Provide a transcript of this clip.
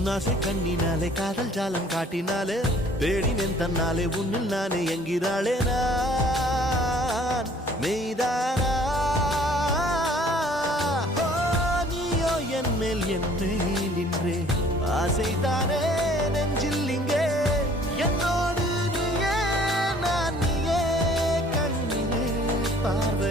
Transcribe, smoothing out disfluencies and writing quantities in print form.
உன்னாசை கண்ணினாலே காதல் ஜாலம் காட்டினாலே தேடினேன் தன்னாலே உன்னில் நானே என்கிறாளே நான் மெய்தானா நீயோ என் மேல் என்னே நின்றே ஆசைதானே நெஞ்சில் இங்கே என்னோடு நீயே நான் நீயே கண்ணிலே பார்வை